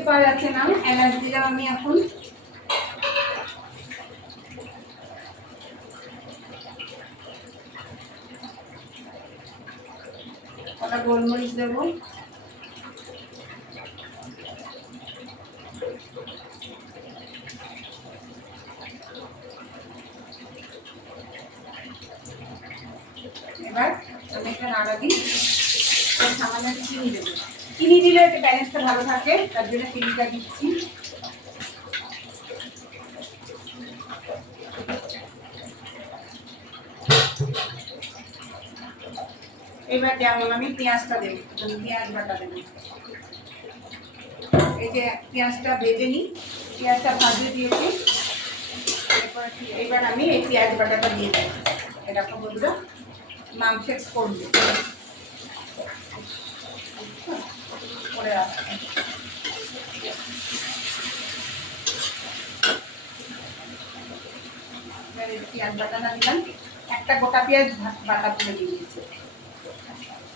দেখতে পাওয়া যাচ্ছে না, এলাচ দিলাম আমি এখন। কটা গোলমরিচ দেবো। এবার আমি একটা নাড়া দিই, সামান্য চিনি দেবো। চিনি দিলে একটা ব্যালেন্সটা ভালো থাকে, তার জন্য চিনিটা দিচ্ছি। এবার যেমন আমি পেঁয়াজটা দেবো, পেঁয়াজ বাটা দেবো। এই যে পেঁয়াজটা ভেজে নিই, পেঁয়াজটা ভাজিয়ে দিয়েছি। এবার আমি এই পেঁয়াজ বাটাটা দিয়ে দেবো। এরকম বন্ধুরা মাংসের করবো করে রাখবো। পেঁয়াজ বাটাটা দিলাম, একটা গোটা পেঁয়াজ বাটা তুলে দিয়ে দিয়েছি।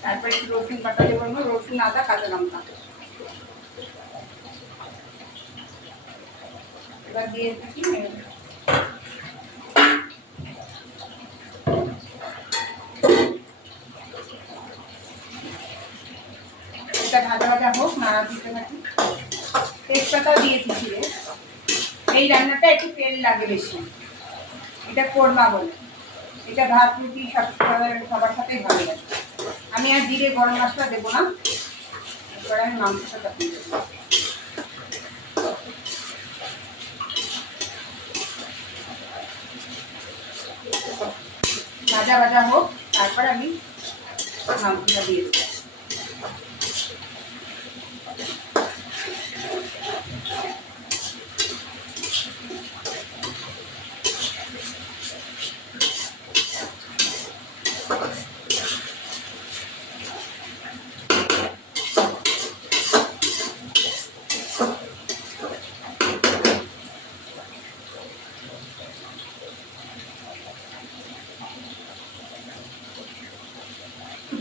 তারপরে একটু রসুন বাটা দেবো, রসুন, আদা, কাঁচা লঙ্কা। এবার দিয়ে থাকি এটা ভাজা ভাজা হোক, নাড়া দিতে থাকি। তেজপাতা দিয়েছি ছিঁড়ে। এই রান্নাটা একটু তেল লাগে বেশি, এটা কোরমা বলে। এটা ভাত রুটি সবার সাথেই ভালো লাগে। আমি আর জিরে গরম মশলা দেবো না, এবার আমি মাংসটা দিয়ে দেবো। ভাজা ভাজা হোক, তারপর আমি মাংসটা দিয়ে দেবো।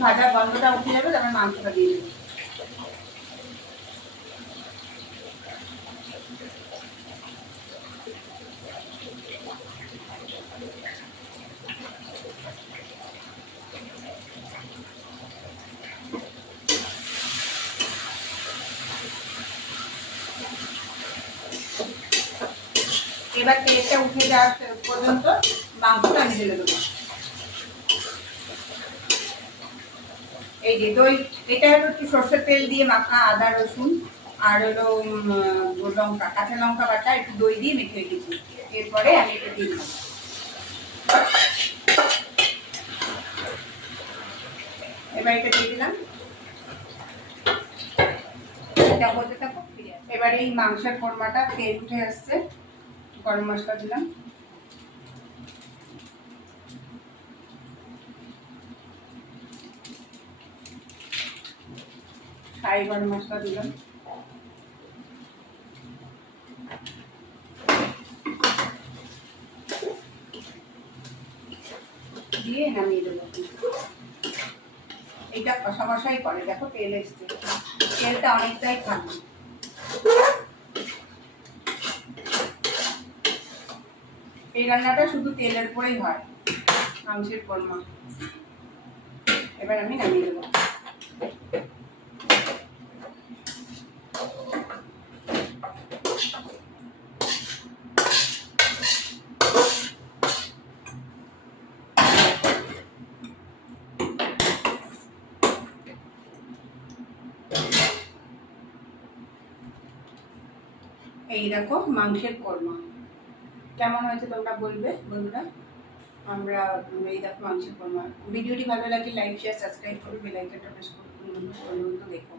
ভাজা গন্ধটা উঠে যাবে, তারপর মাংসটা দিয়ে দেবো। এবার তেলটা উঠে যাওয়ার পর্যন্ত মাংসটা আমি ঢেলে দেবো। এই যে দই, এটা হলো একটু সর্ষের তেল দিয়ে মাখা, আদা রসুন আর হলো লঙ্কা, কাঁচা লঙ্কা বাটা, একটু দই দিয়ে মেখে রেখেছি। এরপরে আমি এটা দিয়ে দিলাম। এবার এটা দিয়ে দিলাম, এটা বলতে থাকো। এবার এই মাংসের কোরমাটা তেল উঠে আসছে, গরম মশলা দিলাম। শাহি গরম মশলা দিলাম। দিয়ে নামিয়ে দেবো। এইটা কষা কষাই করে, দেখো তেল এসছে, তেলটা অনেকটাই থাকবে। এই রান্নাটা শুধু তেলের পরেই হয়, মাংসের কোরমা। এবার আমি নামিয়ে দেবো। এই দেখো মাংসের কোরমা কেমন হয়েছে তোমরা বলবে বন্ধুরা। আমরা এই দেখো মাংসের কোরমা। ভিডিওটি ভালো লাগলে লাইক শেয়ার সাবস্ক্রাইব করবে, বেল আইকনটা প্রেস করবে, দেখো।